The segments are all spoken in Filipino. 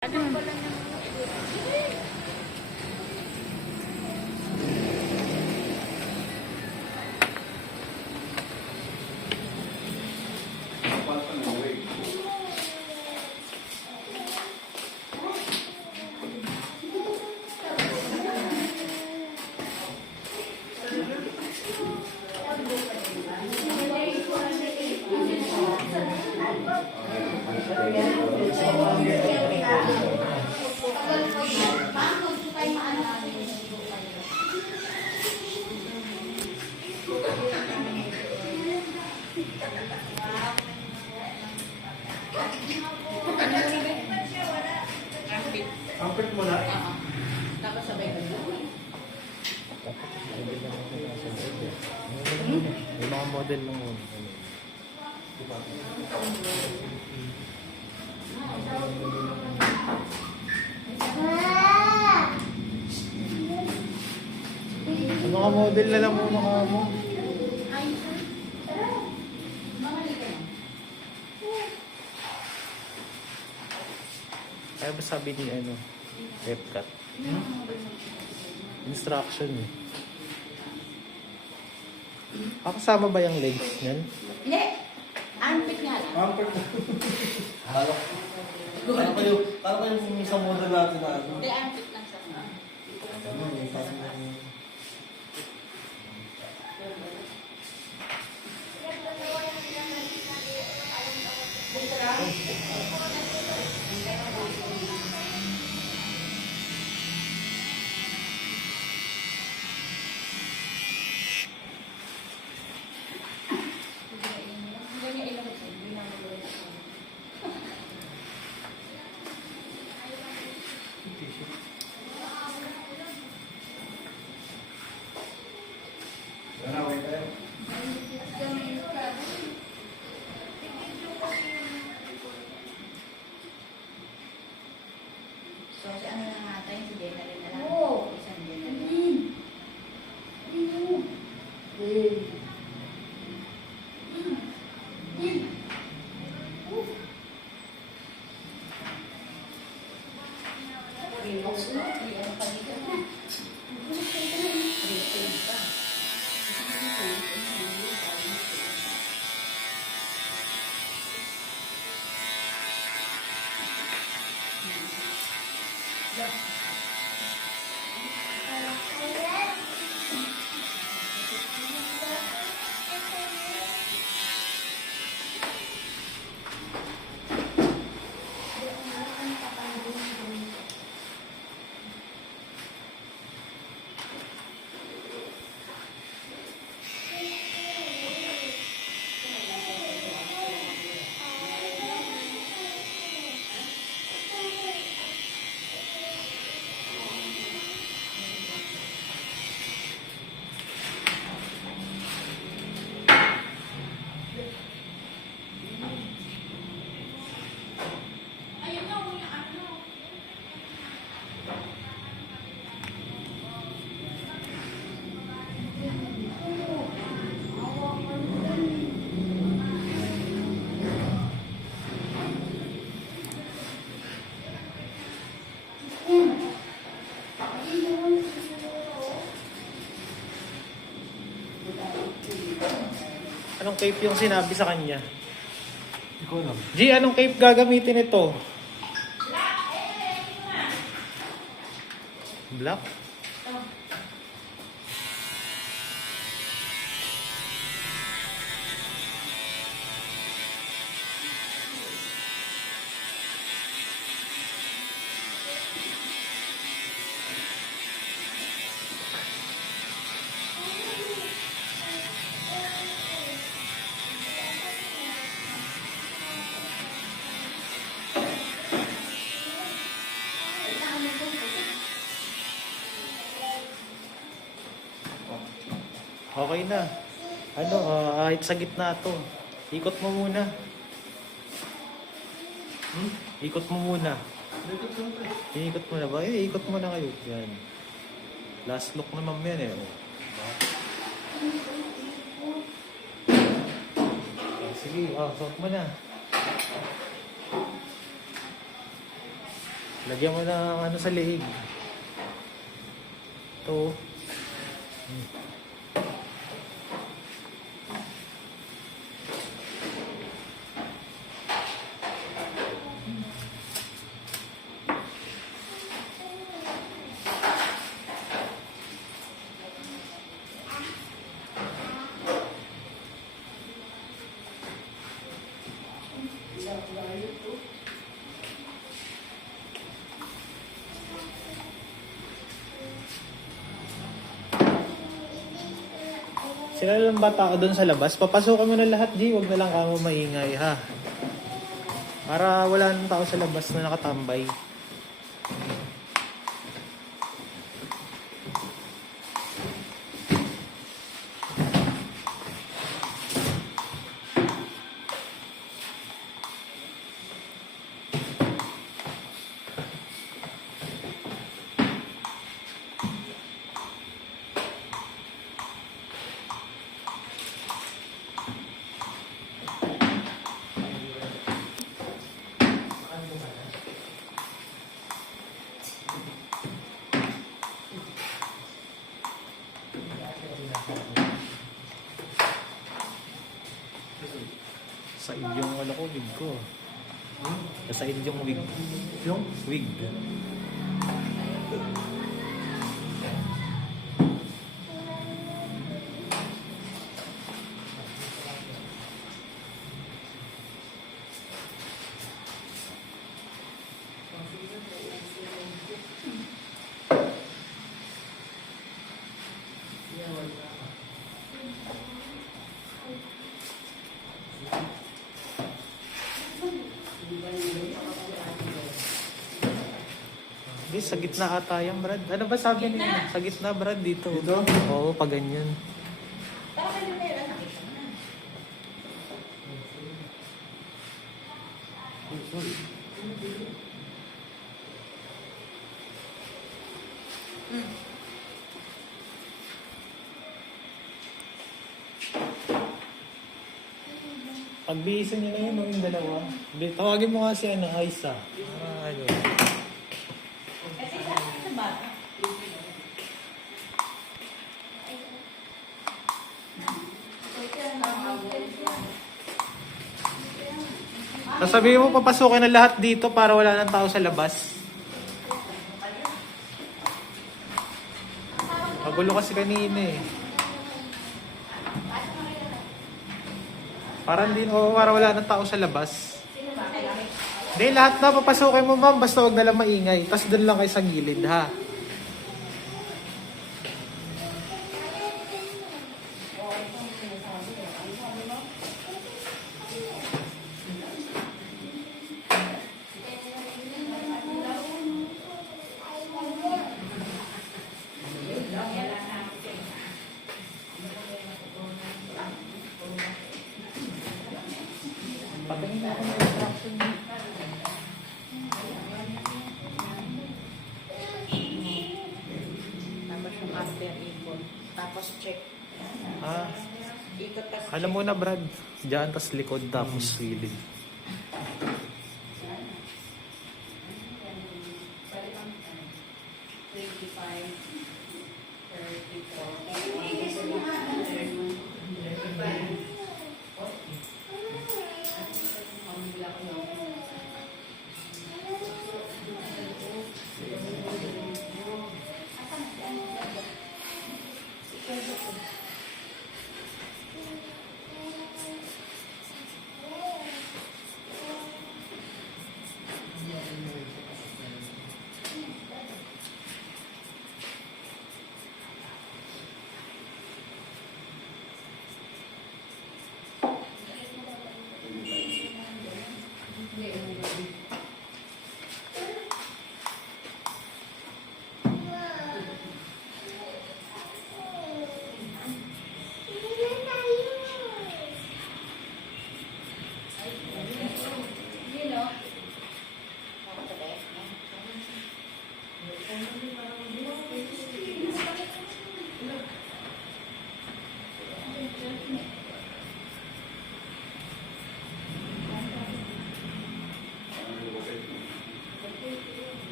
Ampit mo na? Tapos sabay ka na. May mga model ng ano ka model na lang muna ka mo? Kaya ba sabi ni ano? Epcat? Instruction eh. Kasama ba yung legs niyan? Hindi! Armpit nga lang. Ampit mo. Parang yung isang model natin na ano. Hindi, armpit lang siya. So, si ano lang natin, si Dena rin na lang. Oo. Isang Dena rin. Relax na. Ano pa dito na? Relax pa. Anong cape yung sinabi sa kanya? Hindi ko alam. G, anong cape gagamitin ito? Black? Okay na. Ano, kahit sa gitna to. Ikot mo muna. Ikot mo muna. Ikot mo na ba? Ikot mo na kayo. Yan. Last look naman yan eh. Oh. Sige, suot mo na. Lagyan mo ng ano sa leeg. Ito. Sila lang ba tao doon sa labas? Papasukan mo na lahat, G. Huwag na lang kamo maingay, ha? Para wala nang tao sa labas na nakatambay. Sa yung ano ko, wig ko. Sa yung wig. Yung? Wig. Di, sa gitna ata yan, Brad. Ano ba sabi niya? Sa gitna, Brad, dito. Dito? Oo, pag ganyan. Tama ka nila, nakita mo na. Pag-bihisan niyo na yun, yung dalawa. Tawagin mo nga si ano, Aisa. Ano. Kasi sa bata. Sasabihin mo, papasukin na lahat dito para wala nang tao sa labas. Magulo kasi kanina eh. Para wala nang tao sa labas. Hindi, lahat na papasukin mo, ma'am. Basta wag na lang maingay. Tapos doon lang kayo sa gilid, ha? Patingin ako ng instruction. Tapos yung after ikot. Tapos check. Ah, Ikot tas alam mo na, Brad. Diyan, tas likod, tapos gilid.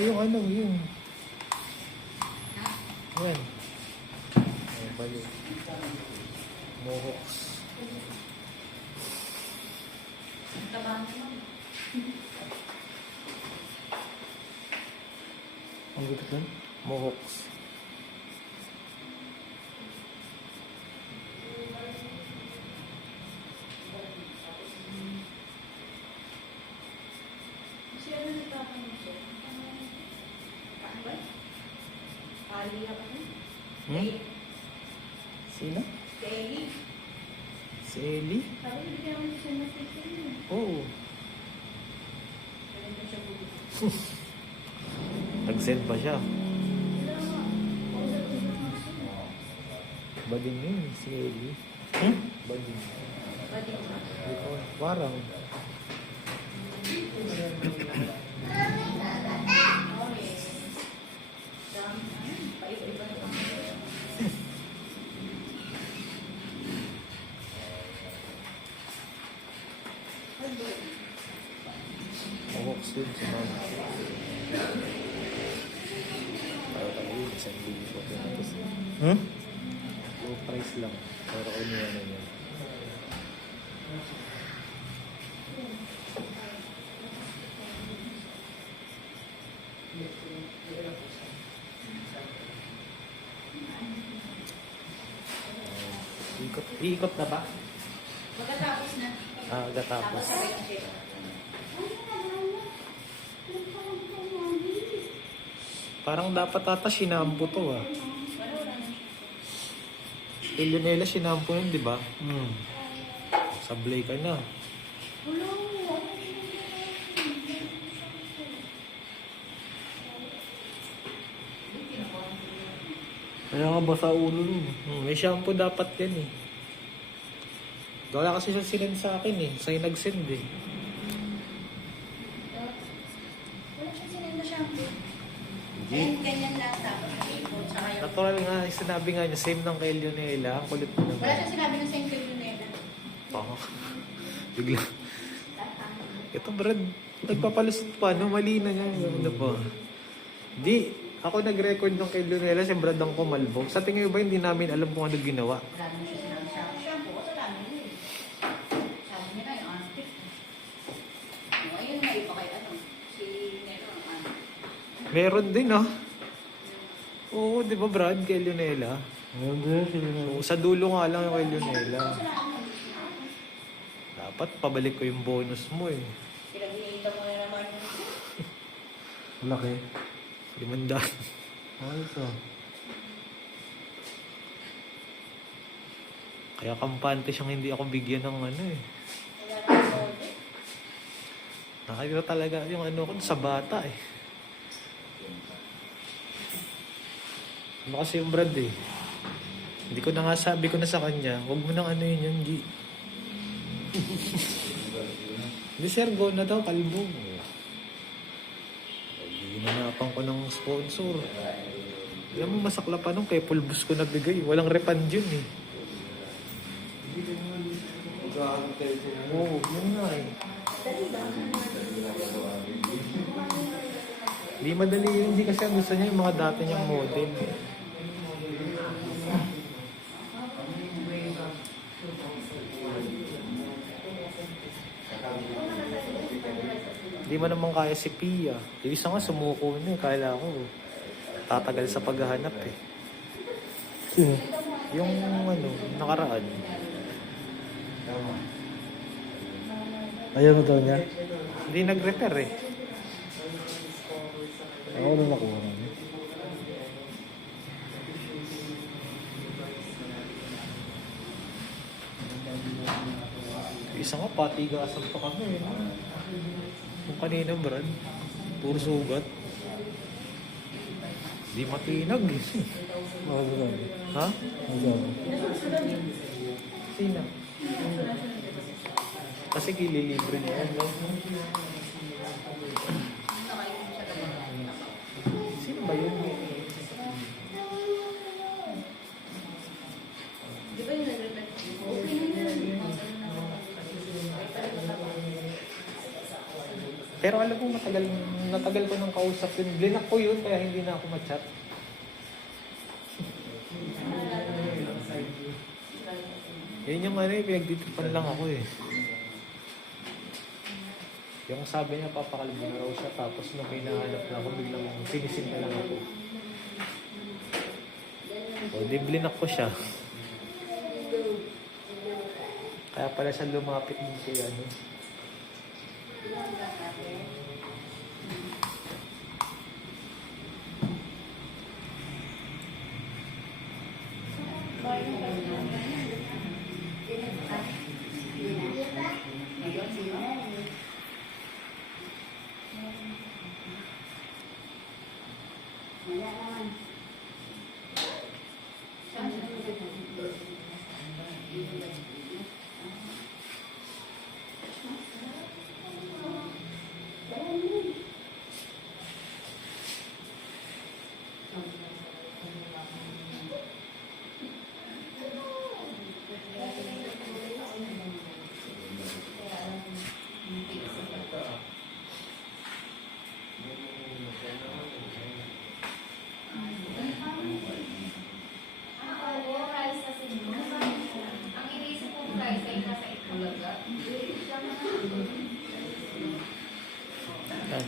yung ano, yun. Ha? Yan. Ano ba yun? Mohawks. Ang taba naman. Ang gupit nun? Mohawks. Kasi ano nagpapanuso? Paano ba? Pali ako nun? Sino? Daily. Si Ellie? Sabi ko, bigyan mo siya ng picture yun. Oo. Ganun ko siya bulo. Nag-send ba siya? Wala nga. Kausap-usap nga siya. Bading yun, si Ellie. Bading. Pwede ko ba? Hindi ko, parang. Okay. Dami. Paiba-iba na lang. Mohawks din si Mama. Para tayo yun, isang bilis ko pinatas. Low price lang. Pero kunin na yun. Ikot na ba? Pagkatapos na. Tapos Gatapos. sabay na siya. Parang dapat ata sinampo to ah. Leonela sinampo yun, di ba? Sablay ka na. Kaya nga basa ulo nun. May shampoo dapat yan eh. Wala kasi siya sinend sa akin eh. Sa'yo nag-send eh. Wala siya sinend na shampoo. Hindi. And ganyan lang tapos nag-ipot. Tsaka yung... Natural nga, sinabi nga niya, same ng kay Leonela. Ang kulit mo Wala naman. siya sinabi ng same kay Lunela. Oo. Bigla. Ito Brad, nagpapalusot pa, no? Mali na niya. Ano pa? Di, ako nag-record ng kay Leonela, si Brad ang kumalbo. Sa tingin mo ba hindi namin alam kung ano ginawa? Wala naman siya sinabi shampoo. Kasi dami niya eh. Sabi niya na yung antik. No, ayun na iba kay ano. Si Nelo ang antik. Meron din ah. Oo, di ba Brad, kay Leonela? Ngayon din, sila na. So, sa dulo nga lang yung kay Leonela. Dapat pabalik ko yung bonus mo eh. Pinag-iinita mo na naman yung... Laki. 500. Ayos ah. Kaya kampante siyang hindi ako bigyan ng ano eh. Wala na yung Nakakita talaga yung ano ko sa bata eh. Ano kasi yung Brad eh. Hindi ko na nga sabi ko na sa kanya, huwag mo nang ano yun yung G. Hindi sir, go na daw, kalbo. Ginanapan ko ng sponsor. Alam mo, masakla pa nung kay pulbus ko nabigay. Walang refund yun eh. Magkakaroon kayo sa Oo, yun nga eh. Hindi madali yun, hindi kasi ang gusto niya yung mga dati niyang model. Hindi mo naman kaya si Pia. Yung isa nga sumuko na eh. Kala ko tatagal sa paghahanap eh. Sino? Yung ano, nakaraan. Ayaw mo daw niya? Hindi nag-repair eh. Ako na nakuha namin. Yung isa nga patigasan pa kami eh. Kung kanina Brad, puro sugat. Di matinag eh. Ako na namin. Ha? Ako na. Sino? Kasi kililibre niya yan. No? Sino ba yun? Di ba yung nag-repent? Okay na yun. Pero alam mo matagal natagal ko nang kausap yun. Blinak ko yun, kaya hindi na ako ma-chat. Yun yung ano eh, pinagtitipan lang ako eh. Yung sabi niya, papakalbo na raw siya, tapos nung may nahanap na ako, biglang finisin na lang ako. O, di blinak ko siya. Kaya pala siya lumapit din kay ano.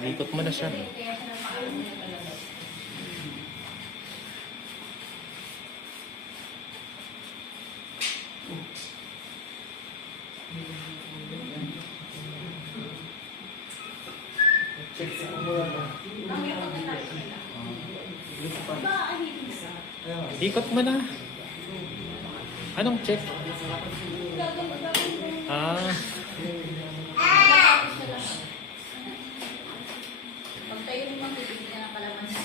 Ikot mo na siya. Ikot mo na. Anong check? Ah. Pagtayo naman, bibigyan ng kalamansi.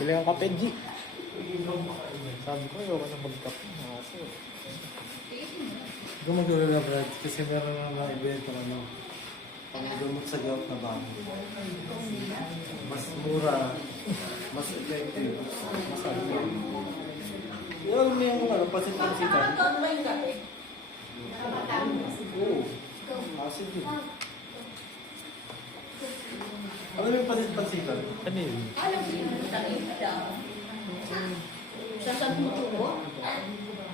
Pili ang kape, G. Sabi ko, ayaw ka na mag-kape. Huwag ka mag-alala, Brad, kasi meron na mga event na ano, pang-gamot sa gout na bago. Mas mura, mas effective, mas ano. Alam mo yung ano, pasit-pasitan? Ano ba yung gabi? Oo. Acid yun. Alam mo yung pasit-pasitan? Ano yun? Alam mo yung tayo siya. Siya sa tumutubo?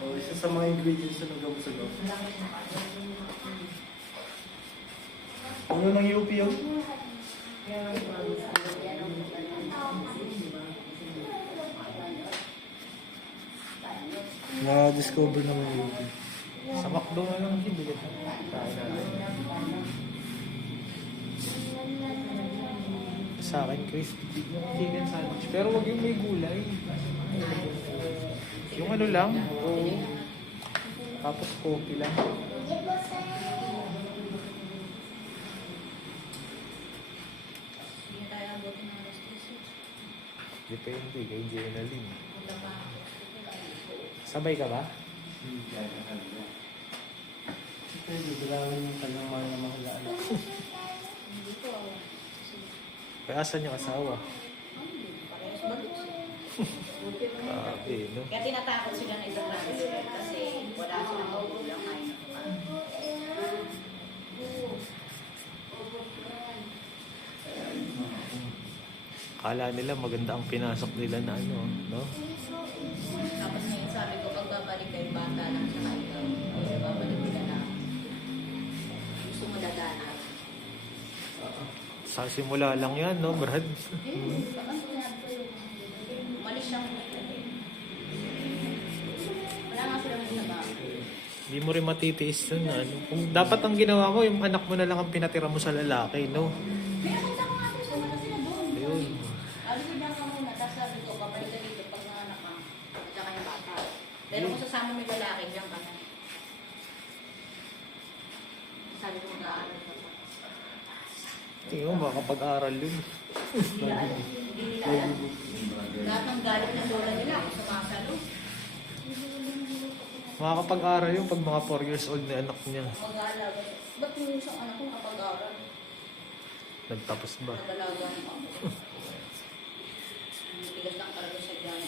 O, isa sa mga ingredients na gamot sa gout. Ano ng UP yun? Na-discover naman yung UP. Sa McDo na lang, G. Bilit. Kain natin. Sa akin, crispy. Yung chicken sandwich. Pero wag yung may gulay. Yung ano lang. Oo. Tapos coffee lang. Hindi na tayo abutin ng alas 3. Depende kay Jenaline. Sabay ka ba? Pwede, bilangin yung kanyang mga namahalaan. Hindi ko. Kaya asan yung asawa? Parehas bagos. Grabe, no? Kaya tinatakot sila na isang transfer kasi wala silang magulang ngayon. Kala nila maganda ang pinasok nila na ano, no? Tapos ngayon sabi ko, pag babalik kayo, bata lang siya kayo. Babalik nila na gusto mo dadana. Sa simula lang yan, no, Brad? Umalis siyang wala nga sila may sabaw. Hindi mo rin matitiis yun, ano? Kung dapat ang ginawa mo, yung anak mo na lang ang pinatira mo sa lalaki, no? Pinakita ko nga doon, sama na sila doon. Ayun. Sabi ko dyan ka muna, tapos sabi ko, kapalik ka dito pag nanganak ka, tsaka yung bata. Pero kung sasama mo yung lalaki, dyan ka na. Sabi ko mag-aaral ka pa. Tingnan mo, makakapag-aral yun. Hindi alam. Hindi nila alam. Lahat ng galit ng lola nila ako sumasalo. Makakapag-aral yung pag mga 4 years old na anak niya. Mag-aalaga. Ba't yung isang anak ko kapag-aral? Nagtapos ba? Nag-alaga mo ako. Tigas lang talaga siya dyan.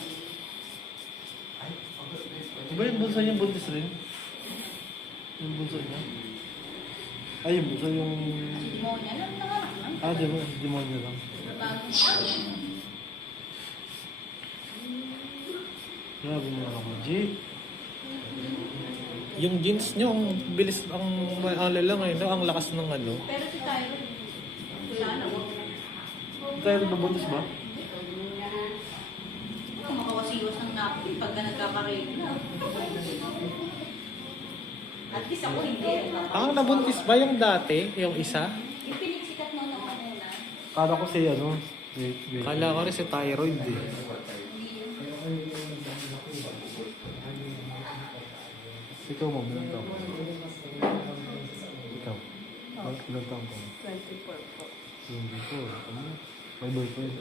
Diba yung bunso niya buntis rin? Yung bunso niya? Ay, yung bunso yung... Demonya lang nanganak man. Ah, demonyo lang. Grabe mo lang ako, G. Yung jeans niyo, ang bilis, ang ala lang eh, no? Ang lakas ng ano. Pero si Tyron, wala na. Tayo nabuntis ba? Ikaw makawasiwas ng napkin pagka nagkakaroon na. At least ako hindi. Ang nabuntis ba yung dati, yung isa? Yung piniksikat mo nung una, Kala ko si ano. Wait. Kala ko rin si thyroid eh. hindi yun. Ikaw mo, ilang taon? Ikaw? Ilang taon ka? 24 po. 24. Ano? May boyfriend?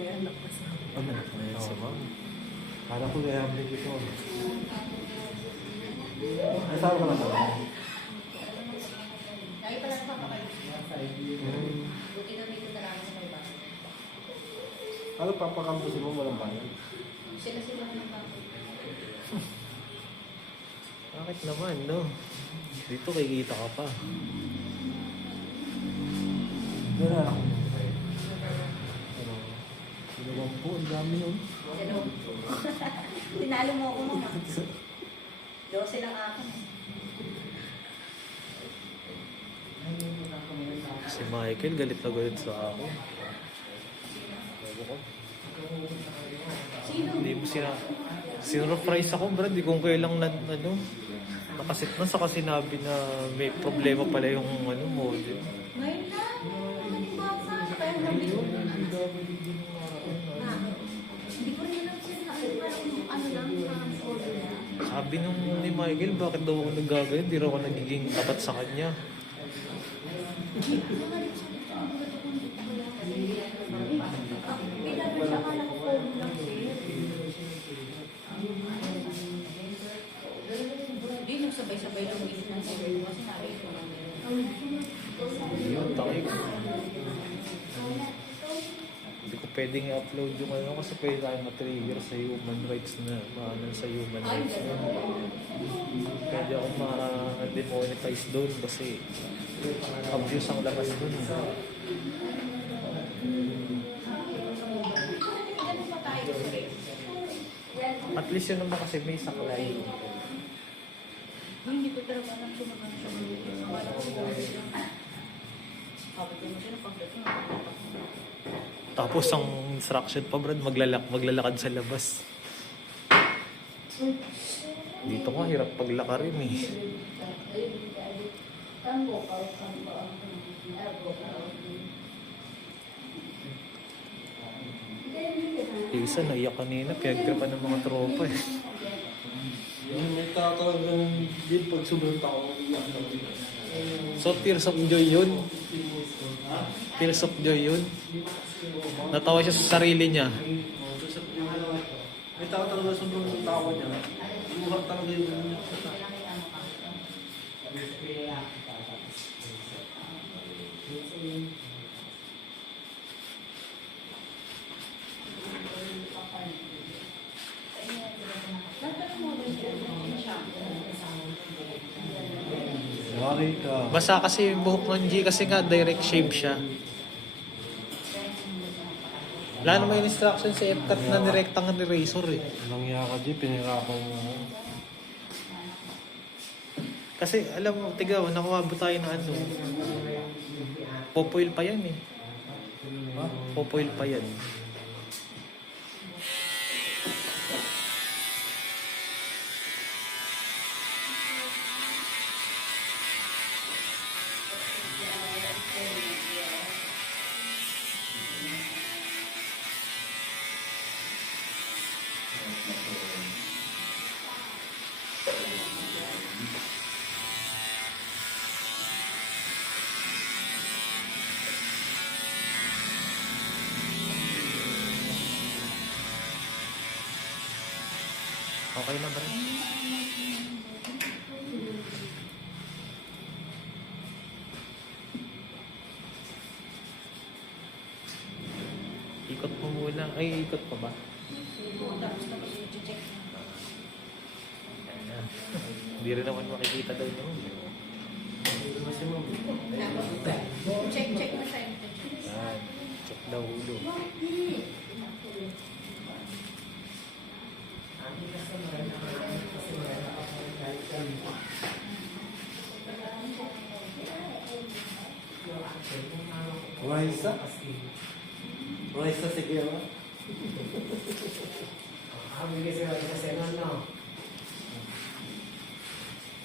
May anak pa sa Ano? Ayan si ma'am. Kala ko kaya ang ito. Asawa ka na ba? Lagi pala sa papakalit. Buti na dito na lang sa may bahay. Ano papakampusin mo walang bayan? Sila ng bahay. Bakit naman, no? Dito kikita ka pa. Wala ako. Ano? Dalawang po, ang dami nun. Hello. Tinalo mo ako mo. 12 lang akin. Si Michael, galit na galit sa ako. Bago ko. Sino? Hindi mo sinurprise ako, Brad. Di kung kailang nakasit na sa sinabi na may problema pala yung modem. Ngayon lang. Bata. Kaya ang dami ko. Hindi ko rin alam siya na ano lang, parang order lang. Sabi nung ni Michael, bakit daw ako nagagalit? Di raw ako nagiging tapat sa kanya. Hindi, nagsabay-sabay lang ulit ng order ko kasi nabi ko lang. Yun, takik. Hindi ko pwedeng i-upload yung kasi pwede tayo ma-trigger sa human rights na sa human Ay, rights. gano'n. Pwede ako ma-demonetize doon kasi abuse ang labas doon. Ganun pa tayo sa rin. At least yun naman kasi may saklay. Hindi ko talaga alam kung magkano siya mag-ibig. Wala ko order lang. Kapag mo siya ng pagdating. Tapos ang instruction pa, Brad, maglalakad sa labas. Dito nga, hirap paglakarin eh. Yung isa, naiyak kanina, pinagtripan ng mga tropa eh. May tatawag ng din pag sobrang tao. So, tears of joy yun. Tears of joy yun. Natawa siya sa sarili niya. May tao talaga sobrang tawa niya. Luhat talaga yun. Wari ka. Basta kasi yung buhok ng G kasi nga direct shave siya. Wala naman yung instruction sa Epcat na direktang ni Razor eh. Walang iya ka, G. Pinirapan mo. Kasi alam mo, tigaw, nakuhabot tayo na ano. Popoil pa yan eh. Ha? Popoil pa yan. Okay na, Brad. Ikot mo muna. Ay, ikot pa ba? Tapos i-check na. Ayan. Hindi rin naman makikita daw noon. Tapos, check mo siya. Ayan. Check daw ulo. Raisa? Raisa, sige ba?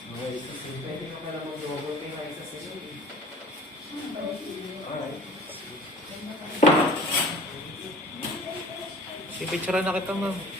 Raisa, sige. Si picture na kita, ma'am.